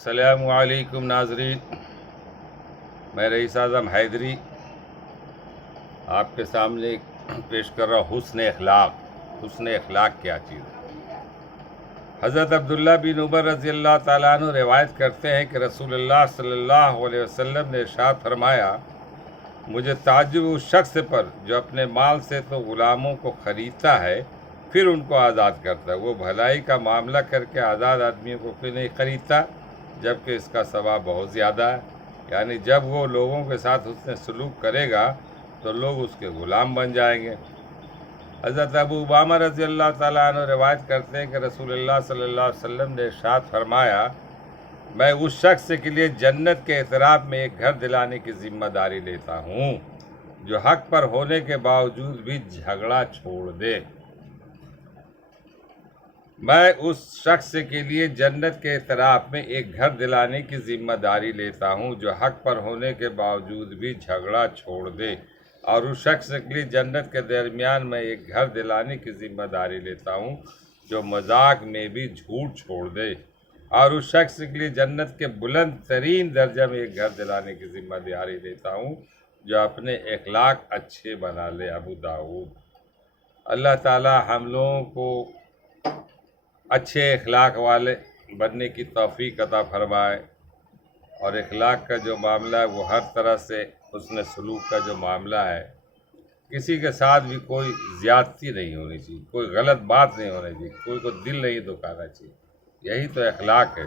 السلام علیکم ناظرین، میں رئیس اعظم حیدری آپ کے سامنے پیش کر رہا ہوں حسن اخلاق۔ حسن اخلاق کیا چیز ہے؟ حضرت عبداللہ بن عمر رضی اللہ تعالیٰ عنہ روایت کرتے ہیں کہ رسول اللہ صلی اللہ علیہ وسلم نے ارشاد فرمایا، مجھے تعجب اس شخص پر جو اپنے مال سے تو غلاموں کو خریدتا ہے پھر ان کو آزاد کرتا ہے، وہ بھلائی کا معاملہ کر کے آزاد آدمیوں کو کیوں نہیں خریدتا جبکہ اس کا ثواب بہت زیادہ ہے؟ یعنی جب وہ لوگوں کے ساتھ حسن سلوک کرے گا تو لوگ اس کے غلام بن جائیں گے۔ حضرت ابو امامہ رضی اللہ تعالیٰ عنہ روایت کرتے ہیں کہ رسول اللہ صلی اللہ علیہ وسلم نے ارشاد فرمایا، میں اس شخص کے لیے جنت کے اعتراف میں ایک گھر دلانے کی ذمہ داری لیتا ہوں جو حق پر ہونے کے باوجود بھی جھگڑا چھوڑ دے۔ میں اس شخص کے لیے جنت کے اعتراف میں ایک گھر دلانے کی ذمہ داری لیتا ہوں جو حق پر ہونے کے باوجود بھی جھگڑا چھوڑ دے، اور اس شخص کے لیے جنت کے درمیان میں ایک گھر دلانے کی ذمہ داری لیتا ہوں جو مذاق میں بھی جھوٹ چھوڑ دے، اور اس شخص کے لیے جنت کے بلند ترین درجہ میں ایک گھر دلانے کی ذمہ داری لیتا ہوں جو اپنے اخلاق اچھے بنا لے۔ ابو داؤد۔ اللہ تعالی ہم لوگوں کو اچھے اخلاق والے بننے کی توفیق عطا فرمائے، اور اخلاق کا جو معاملہ ہے وہ ہر طرح سے حسن سلوک کا جو معاملہ ہے، کسی کے ساتھ بھی کوئی زیادتی نہیں ہونی چاہیے، کوئی غلط بات نہیں ہونی چاہیے، کوئی کو دل نہیں دکھانا چاہیے۔ یہی تو اخلاق ہے،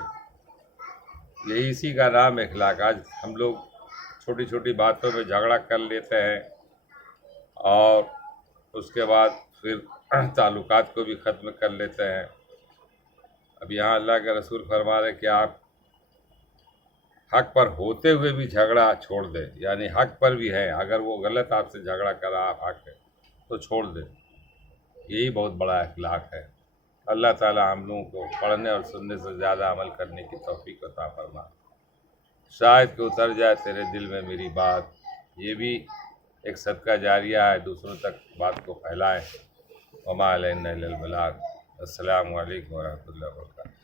یہی اسی کا نام اخلاق۔ آج ہم لوگ چھوٹی چھوٹی باتوں میں جھگڑا کر لیتے ہیں اور اس کے بعد پھر تعلقات کو بھی ختم کر لیتے ہیں۔ اب یہاں اللہ کے رسول فرما رہے کہ آپ حق پر ہوتے ہوئے بھی جھگڑا چھوڑ دیں، یعنی حق پر بھی ہے، اگر وہ غلط آپ سے جھگڑا کرا آپ حق ہے تو چھوڑ دیں۔ یہی بہت بڑا اخلاق ہے۔ اللہ تعالی ہم لوگوں کو پڑھنے اور سننے سے زیادہ عمل کرنے کی توفیق عطا فرما۔ شاید کہ اتر جائے تیرے دل میں میری بات، یہ بھی ایک صدقہ جاریہ ہے، دوسروں تک بات کو پھیلائیں۔ وما علینا الا البلاغ۔ السلام علیکم ورحمۃ اللہ وبرکاتہ۔